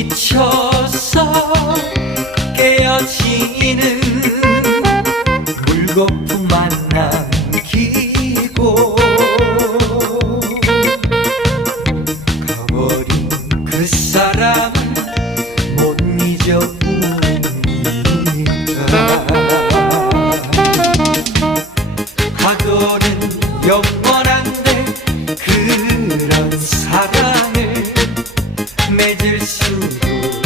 부딪혀서 깨어지는 물거품 만남기고 가버린 그 사람은 못 잊어보니까 가도는 영원한데 그런 사랑을 맺을 수도